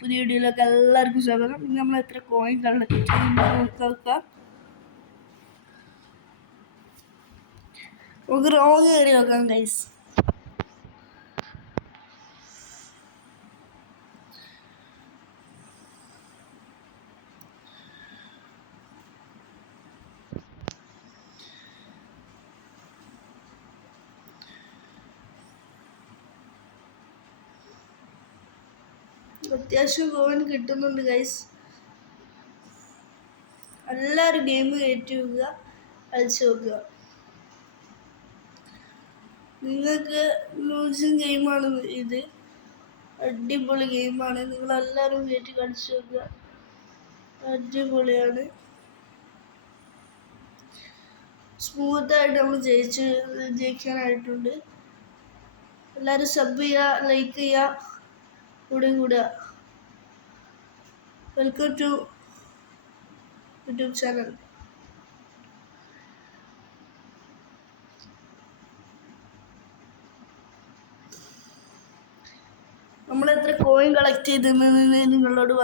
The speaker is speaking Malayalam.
പുതിയ വീഡിയോയിലൊക്കെ എല്ലാവർക്കും സ്വാഗതം. ഇന്ന് നമ്മൾ എത്ര കോയിൻ കളക്ട് നോക്കാം. നമുക്ക് റോങ് കയറി നോക്കാം ഗൈസ്. അത്യാവശ്യം കോയിൻ കിട്ടുന്നുണ്ട് ഗൈസ്. എല്ലാവരും ഗെയിം കയറ്റി വെക്കുക, കളിച്ച് നോക്കുക. നിങ്ങൾക്ക് ലൂസിങ് ഗെയിമാണ് ഇത്, അടിപൊളി ഗെയിമാണ്. നിങ്ങളെല്ലാവരും കയറ്റി കളിച്ച് നോക്കുക, അടിപൊളിയാണ്. സ്മൂത്തായിട്ട് നമ്മൾ ജയിക്കാനായിട്ടുണ്ട്. എല്ലാവരും സബ് ചെയ്യുക, ലൈക്ക് ചെയ്യുക, കൂടുക. Welcome to YouTube channel. നമ്മൾ എത്ര കോയിൻ കളക്ട് ചെയ്തെന്ന് നിങ്ങളോട്